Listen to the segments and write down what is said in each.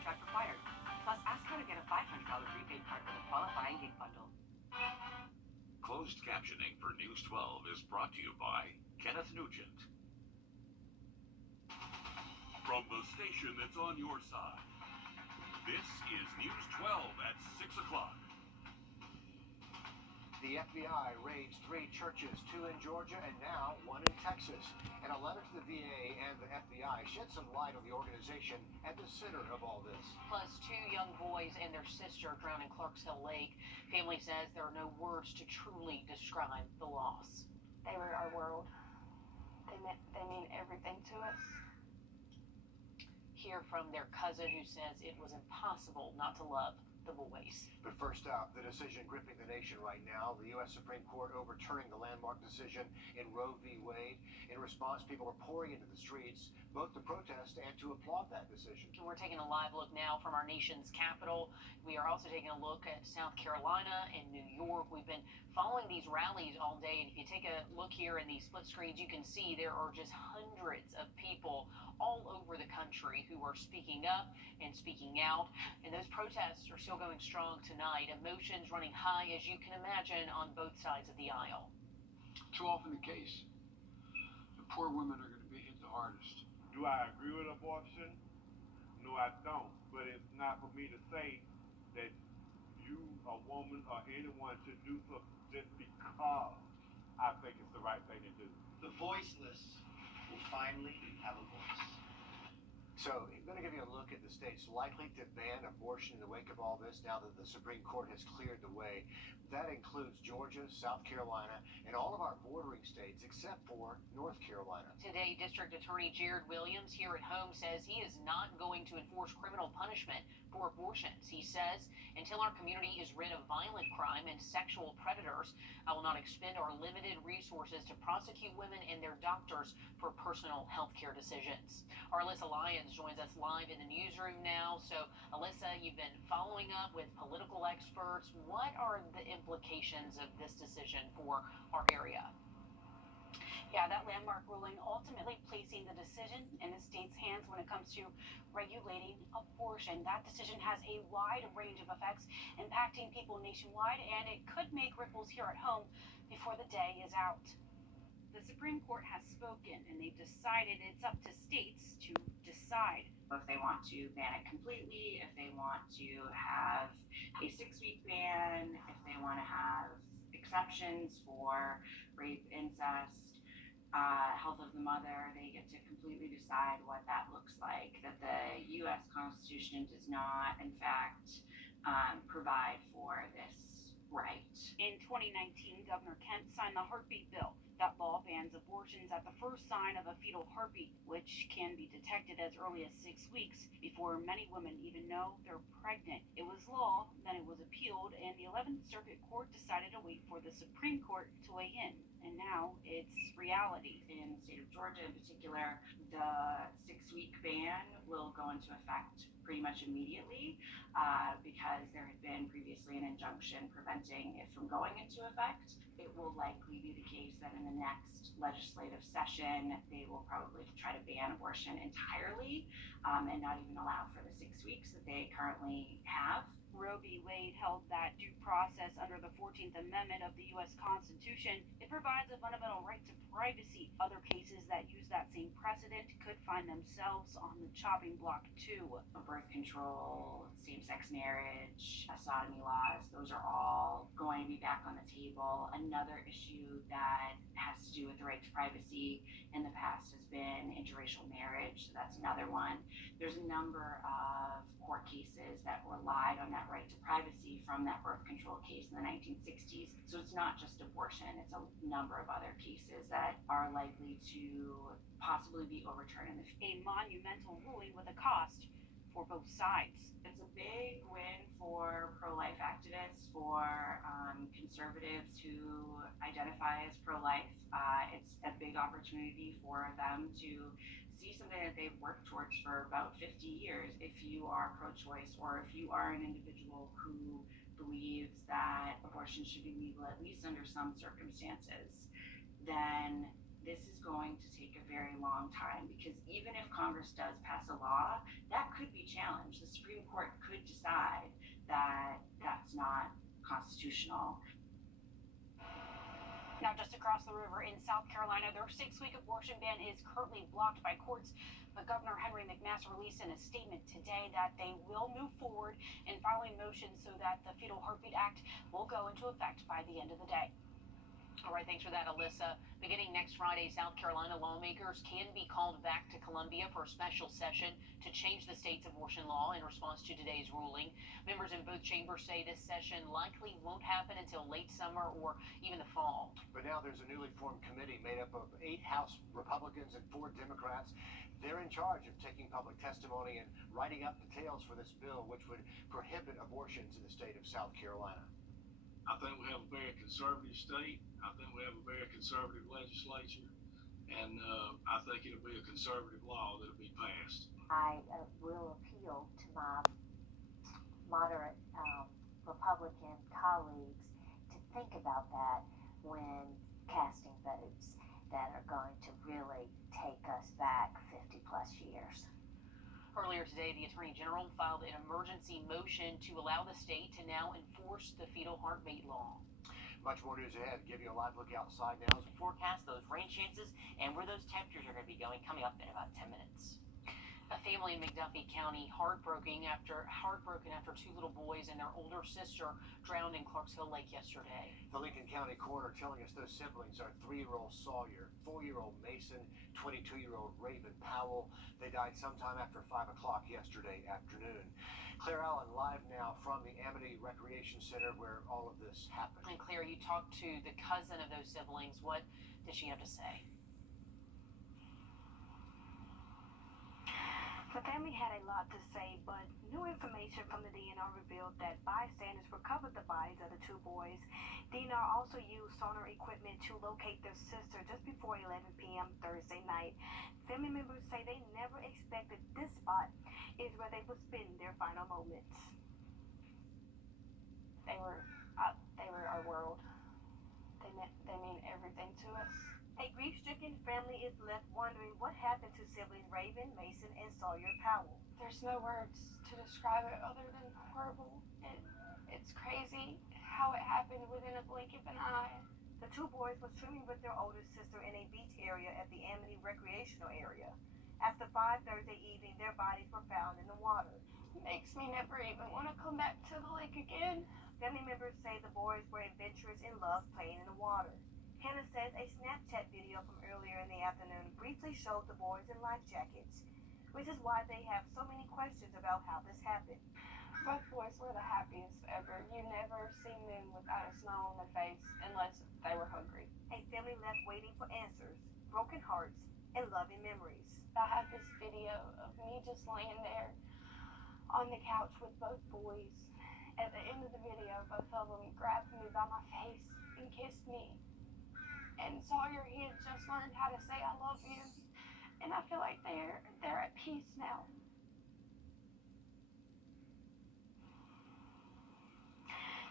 contract required. Plus, ask her to get a $500 prepaid card for the qualifying gig bundle. Closed captioning for News 12 is brought to you by Kenneth Nugent. From the station that's on your side, this is News 12 at 6 o'clock. The FBI raids 3 churches, 2 in Georgia and now 1 in Texas. And a letter to the VA and the FBI shed some light on the organization at the center of all this. Plus, 2 young boys and their sister drowned in Clarksville Lake. Family says there are no words to truly describe the loss. They were our world. They mean everything to us. Hear from their cousin who says it was impossible not to love the boys. But first up, the decision gripping the nation right now, the U.S. Supreme Court overturning the landmark decision in Roe v. Wade. In response, people are pouring into the streets, both to protest and to applaud that decision. We're taking a live look now from our nation's capital. We are also taking a look at South Carolina and New York. We've been following these rallies all day, and if you take a look here in these split screens, you can see there are just hundreds of people all over the country who are speaking up and speaking out, and those protests are still going strong tonight. Emotions running high, as you can imagine, on both sides of the aisle. Too often the case. The poor women are going to be hit the hardest. Do I agree with abortion? No, I don't. But it's not for me to say that you, a woman, or anyone should do something just because I think it's the right thing to do. The voiceless will finally have a voice. So, I'm going to give you a look at the states likely to ban abortion in the wake of all this now that the Supreme Court has cleared the way. That includes Georgia, South Carolina, and all of our bordering states except for North Carolina. Today, District Attorney Jared Williams here at home says he is not going to enforce criminal punishment for abortions. He says, until our community is rid of violent crime and sexual predators, I will not expend our limited resources to prosecute women and their doctors for personal health care decisions. Our Alyssa Lyons joins us live in the newsroom now. So, Alyssa, you've been following up with political experts. What are the implications of this decision for our area? Yeah, that landmark ruling ultimately placing the decision in the state's hands when it comes to regulating abortion. That decision has a wide range of effects impacting people nationwide, and it could make ripples here at home before the day is out. The Supreme Court has spoken, and they've decided it's up to states to decide if they want to ban it completely, if they want to have a 6-week ban, if they want to have exceptions for rape, incest, health of the mother. They get to completely decide what that looks like. That the U.S. Constitution does not, in fact, provide for this right. In 2019, Governor Kent signed the heartbeat bill. That law bans abortions at the first sign of a fetal heartbeat, which can be detected as early as 6 weeks before many women even know they're pregnant. It was law, then it was appealed, and the 11th Circuit Court decided to wait for the Supreme Court to weigh in. And now it's reality. In the state of Georgia in particular, the 6-week ban will go into effect pretty much immediately because there had been previously an injunction preventing it from going into effect. It will likely be the case that in the next legislative session, they will probably try to ban abortion entirely and not even allow for the 6 weeks that they currently have. Roe v. Wade held that due process under the 14th Amendment of the U.S. Constitution. It provides a fundamental right to privacy. Other cases that use that same precedent could find themselves on the chopping block too. Birth control, same-sex marriage, sodomy laws, those are all going to be back on the table. Another issue that has to do with the right to privacy in the past has been interracial marriage. So that's another one. There's a number of court cases that relied on that right to privacy from that birth control case in the 1960s. So it's not just abortion, it's a number of other cases that are likely to possibly be overturned in the A future. monumental ruling with a cost for both sides. It's a big win for pro-life activists, for conservatives who identify as pro-life. It's a big opportunity for them to see something that they've worked towards for about 50 years. If you are pro-choice, or if you are an individual who believes that abortion should be legal, at least under some circumstances, then this is going to take a very long time because even if Congress does pass a law, that could be challenged. The Supreme Court could decide that that's not constitutional. Now, just across the river in South Carolina, their 6-week abortion ban is currently blocked by courts. But Governor Henry McMaster released in a statement today that they will move forward in filing motions so that the Fetal Heartbeat Act will go into effect by the end of the day. All right, thanks for that, Alyssa. Beginning next Friday, South Carolina lawmakers can be called back to Columbia for a special session to change the state's abortion law in response to today's ruling. Members in both chambers say this session likely won't happen until late summer or even the fall. But now there's a newly formed committee made up of 8 House Republicans and 4 Democrats. They're in charge of taking public testimony and writing up details for this bill, which would prohibit abortions in the state of South Carolina. I think we have a very conservative state. I think we have a very conservative legislature, and I think it'll be a conservative law that'll be passed. I will appeal to my moderate Republican colleagues to think about that when casting votes that are going to really take us back 50 plus years. Earlier today, the Attorney General filed an emergency motion to allow the state to now enforce the fetal heartbeat law. Much more news ahead. Give you a live look outside now. Forecast those rain chances and where those temperatures are going to be going coming up in about 10 minutes. A family in McDuffie County heartbroken after 2 little boys and their older sister drowned in Clarksville Lake yesterday. The Lincoln County coroner telling us those siblings are 3-year-old Sawyer, 4-year-old Mason, 22-year-old Raven Powell. They died sometime after 5 o'clock yesterday afternoon. Claire Allen live now from the Amity Recreation Center where all of this happened. And Claire, you talked to the cousin of those siblings. What did she have to say? The family had a lot to say, but new information from the DNR revealed that bystanders recovered the bodies of the 2 boys. DNR also used sonar equipment to locate their sister just before 11 p.m. Thursday night. Family members say they never expected this spot is where they would spend their final moments. They were our world. They mean everything to us. A grief-stricken family is left wondering what happened to siblings Raven, Mason, and Sawyer Powell. There's no words to describe it other than horrible. It's crazy how it happened within a blink of an eye. The 2 boys were swimming with their older sister in a beach area at the Amity Recreational Area. After 5 Thursday evening, their bodies were found in the water. It makes me never even want to come back to the lake again. Family members say the boys were adventurous and loved playing in the water. Hannah says a Snapchat video from earlier in the afternoon briefly showed the boys in life jackets, which is why they have so many questions about how this happened. Both boys were the happiest ever. You never seen them without a smile on their face unless they were hungry. A family left waiting for answers, broken hearts, and loving memories. I have this video of me just laying there on the couch with both boys. At the end of the video, both of them grabbed me by my face and kissed me. And Sawyer, he had just learned how to say I love you. And I feel like they're at peace now.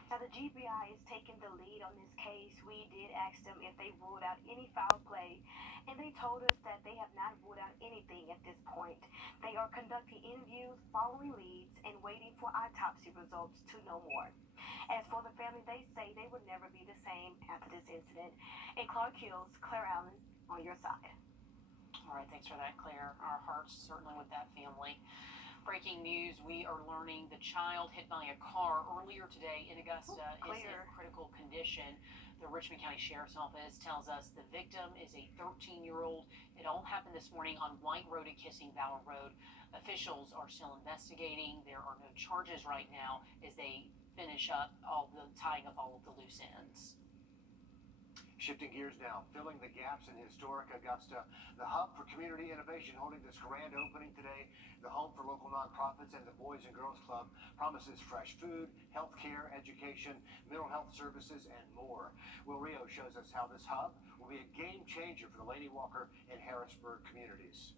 Now, the GBI is taking the lead on this case. We did ask them if they ruled out any foul play, and they told us that they have not ruled out anything at this point. They are conducting interviews, following leads, and waiting for autopsy results to know more. As for the family, they say they would never be the same after this incident. In Clark Hills, Claire Allen, on your side. All right, thanks for that, Claire. Our hearts certainly with that family. Breaking news, we are learning the child hit by a car earlier today in Augusta is in critical condition. The Richmond County Sheriff's Office tells us the victim is a 13-year-old. It all happened this morning on White Road at Kissing Bower Road. Officials are still investigating. There are no charges right now as they finish up tying up all of the loose ends. Shifting gears now, filling the gaps in historic Augusta, the Hub for Community Innovation holding this grand opening today. The home for local nonprofits and the Boys and Girls Club promises fresh food, health care, education, mental health services, and more. Will Rio shows us how this hub will be a game changer for the Lady Walker and Harrisburg communities.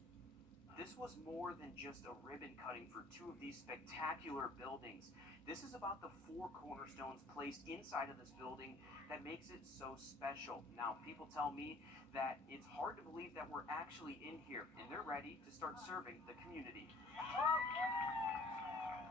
This was more than just a ribbon cutting for two of these spectacular buildings. This is about the 4 cornerstones placed inside of this building that makes it so special. Now, people tell me that it's hard to believe that we're actually in here, and they're ready to start serving the community.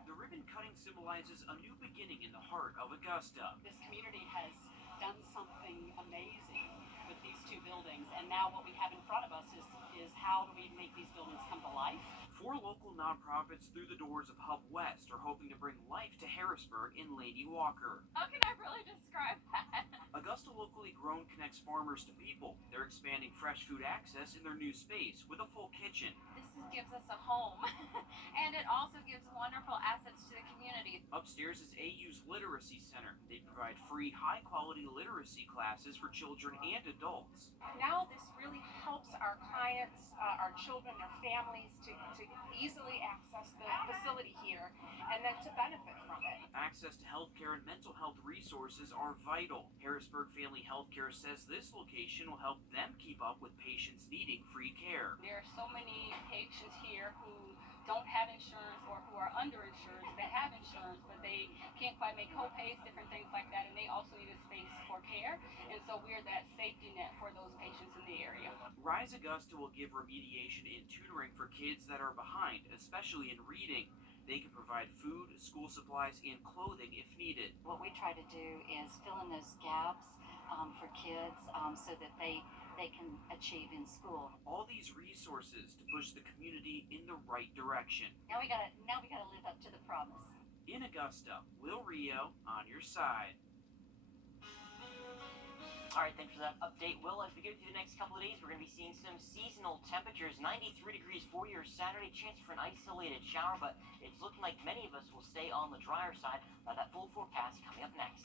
The ribbon cutting symbolizes a new beginning in the heart of Augusta. This community has done something amazing with these 2 buildings, and now what we have in front of us is how do we make these buildings come to life? 4 local nonprofits through the doors of Hub West are hoping to bring life to Harrisburg and Lady Walker. How can I really describe that? Augusta Locally Grown connects farmers to people. They're expanding fresh food access in their new space with a full kitchen. This gives us a home, and it also gives wonderful assets to the community. Upstairs is AU's Literacy Center. They provide free, high-quality literacy classes for children and adults. Now this really helps our clients, our children, their families to easily access the facility here and then to benefit from it. Access to healthcare and mental health resources are vital. Harrisburg Family Healthcare says this location will help them keep up with patients needing free care. There are so many patients here who don't have insurance or who are underinsured. They have insurance, but they can't quite make co-pays, different things like that, and they also need a space for care, and so we're that safety net for those patients in the area. Rise Augusta will give remediation and tutoring for kids that are behind, especially in reading. They can provide food, school supplies, and clothing if needed. What we try to do is fill in those gaps for kids so that they can achieve in school. All these resources to push the community in the right direction. Now we gotta live up to the promise. In Augusta, Will Rio on your side. All right, thanks for that update, Will. As we go through the next couple of days, we're going to be seeing some seasonal temperatures. 93 degrees for your Saturday, chance for an isolated shower, but it's looking like many of us will stay on the drier side. That full forecast coming up next.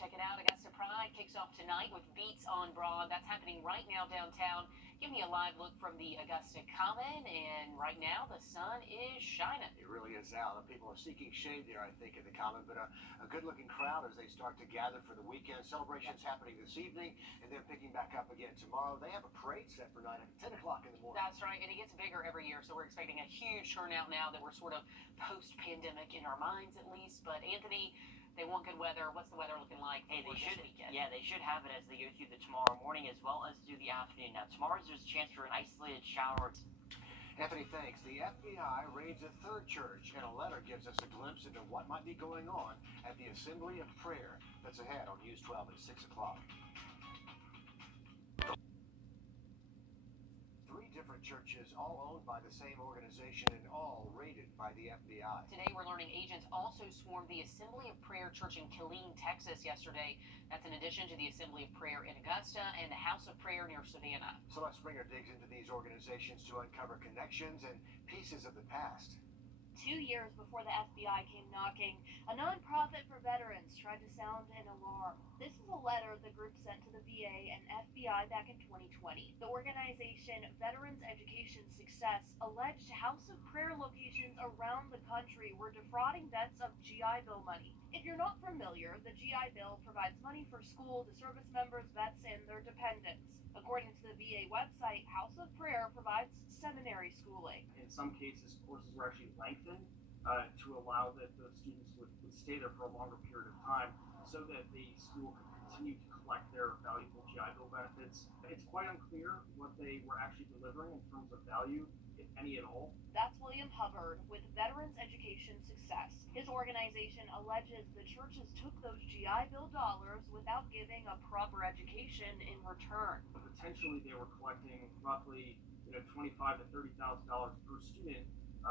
Check it out. Augusta Pride kicks off tonight with Beats on Broad. That's happening right now downtown. Give me a live look from the Augusta Common, and right now the sun is shining. It really is out. The people are seeking shade there, I think, in the Common, but a good-looking crowd as they start to gather for the weekend. Celebrations happening this evening, and then picking back up again tomorrow. They have a parade set for 10 o'clock in the morning. That's right, and it gets bigger every year, so we're expecting a huge turnout now that we're sort of post-pandemic in our minds, at least. But Anthony, they want good weather. What's the weather looking like? Hey, they should have it as they go through the tomorrow morning as well as through the afternoon. Now, tomorrow there's a chance for an isolated shower. Anthony, thanks. The FBI raids a third church, and a letter gives us a glimpse into what might be going on at the Assembly of Prayer. That's ahead on News 12 at 6 o'clock. 3 different churches, all owned by the same organization and all raided by the FBI. Today we're learning agents also swarmed the Assembly of Prayer Church in Killeen, Texas yesterday. That's in addition to the Assembly of Prayer in Augusta and the House of Prayer near Savannah. Celeste Springer digs into these organizations to uncover connections and pieces of the past. 2 years before the FBI came knocking, a nonprofit for veterans tried to sound an alarm. This is a letter the group sent to the VA and FBI back in 2020. The organization Veterans Education Success alleged House of Prayer locations around the country were defrauding vets of GI Bill money. If you're not familiar, the GI Bill provides money for school to service members, vets, and their dependents. According to the VA website, House of Prayer provides seminary schooling. In some cases, courses were actually lengthened to allow that the students would stay there for a longer period of time so that the school could continue to collect their valuable GI Bill benefits. It's quite unclear what they were actually delivering in terms of value, if any at all. That's William Hubbard with Veterans Education Success. His organization alleges the churches took those GI Bill dollars without giving a proper education in return. Potentially, they were collecting roughly $25,000 to $30,000 per student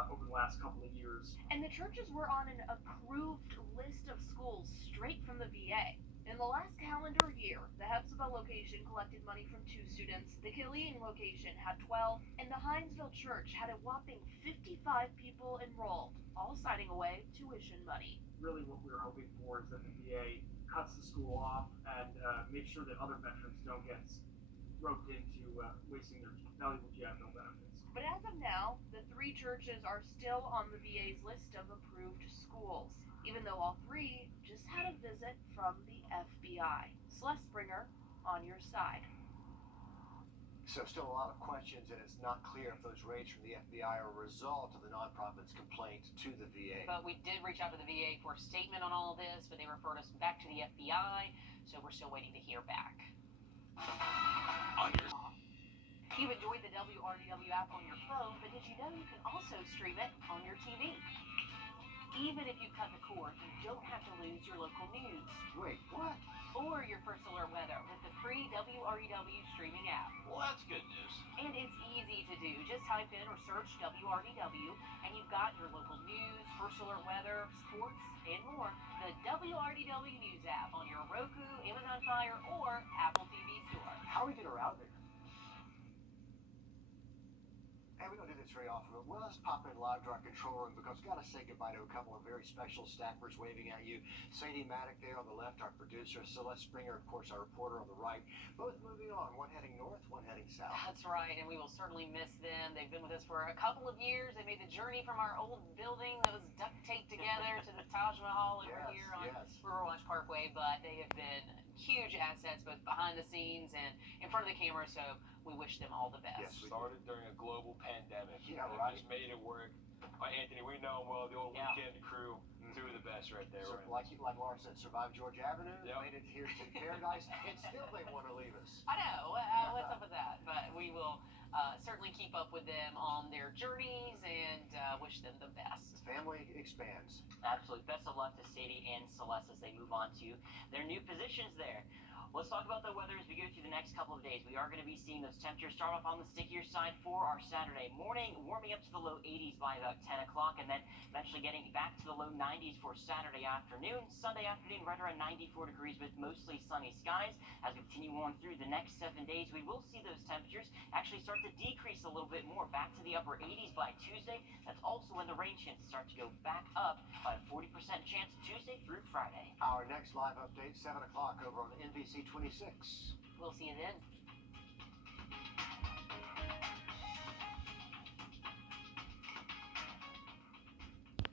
over the last couple of years. And the churches were on an approved list of schools straight from the VA. In the last calendar year, the Hepzibah location collected money from 2 students, the Killeen location had 12, and the Hinesville church had a whopping 55 people enrolled, all signing away tuition money. Really what we were hoping for is that the VA cuts the school off and makes sure that other veterans don't get roped into wasting their valuable GI Bill benefits. But as of now, the 3 churches are still on the VA's list of approved schools, even though all 3 just had a visit from the FBI. Celeste Springer, on your side. So still a lot of questions, and it's not clear if those raids from the FBI are a result of the nonprofit's complaint to the VA. But we did reach out to the VA for a statement on all of this, but they referred us back to the FBI, so we're still waiting to hear back. You've enjoyed the WRDW app on your phone, but did you know you can also stream it on your TV? Even if you cut the cord, you don't have to lose your local news. Wait, what? Or your first alert weather with the free WRDW streaming app. Well, that's good news. And it's easy to do. Just type in or search WRDW, and you've got your local news, first alert weather, sports, and more. The WRDW News app on your Roku, Amazon Fire, or Apple TV store. How do we get her out there? Hey, we don't do this very often, but let's pop in live to our control room because we've got to say goodbye to a couple of very special staffers waving at you. Sadie Maddock there on the left, our producer. Celeste Springer, of course, our reporter on the right. Both moving on, one heading north, one heading south. That's right, and we will certainly miss them. They've been with us for a couple of years. They made the journey from our old building that was duct taped together to the Taj Mahal over here on Riverwatch Parkway, but they have been huge assets both behind the scenes and in front of the camera, so we wish them all the best. Yes, we started during a global pandemic. Yeah, and right. Just made it work. Anthony, we know him well, the old weekend crew. Two of the best right there. So, right? like Laura said, survived George Avenue, made it here to Paradise, and still they want to leave us. I know. What's up with that? But we will certainly keep up with them on their journeys and wish them the best. The family expands. Absolutely. Best of luck to Sadie and Celeste as they move on to their new positions there. Let's talk about the weather as we go through the next couple of days. We are going to be seeing those temperatures start off on the stickier side for our Saturday morning, warming up to the low 80s by about 10 o'clock, and then eventually getting back to the low 90s for Saturday afternoon. Sunday afternoon, right around 94 degrees with mostly sunny skies. As we continue on through the next 7 days, we will see those temperatures actually start to decrease a little bit more, back to the upper 80s by Tuesday. That's also when the rain chances start to go back up by a 40% chance Tuesday through Friday. Our next live update, 7 o'clock over on NBC 26. We'll see you then.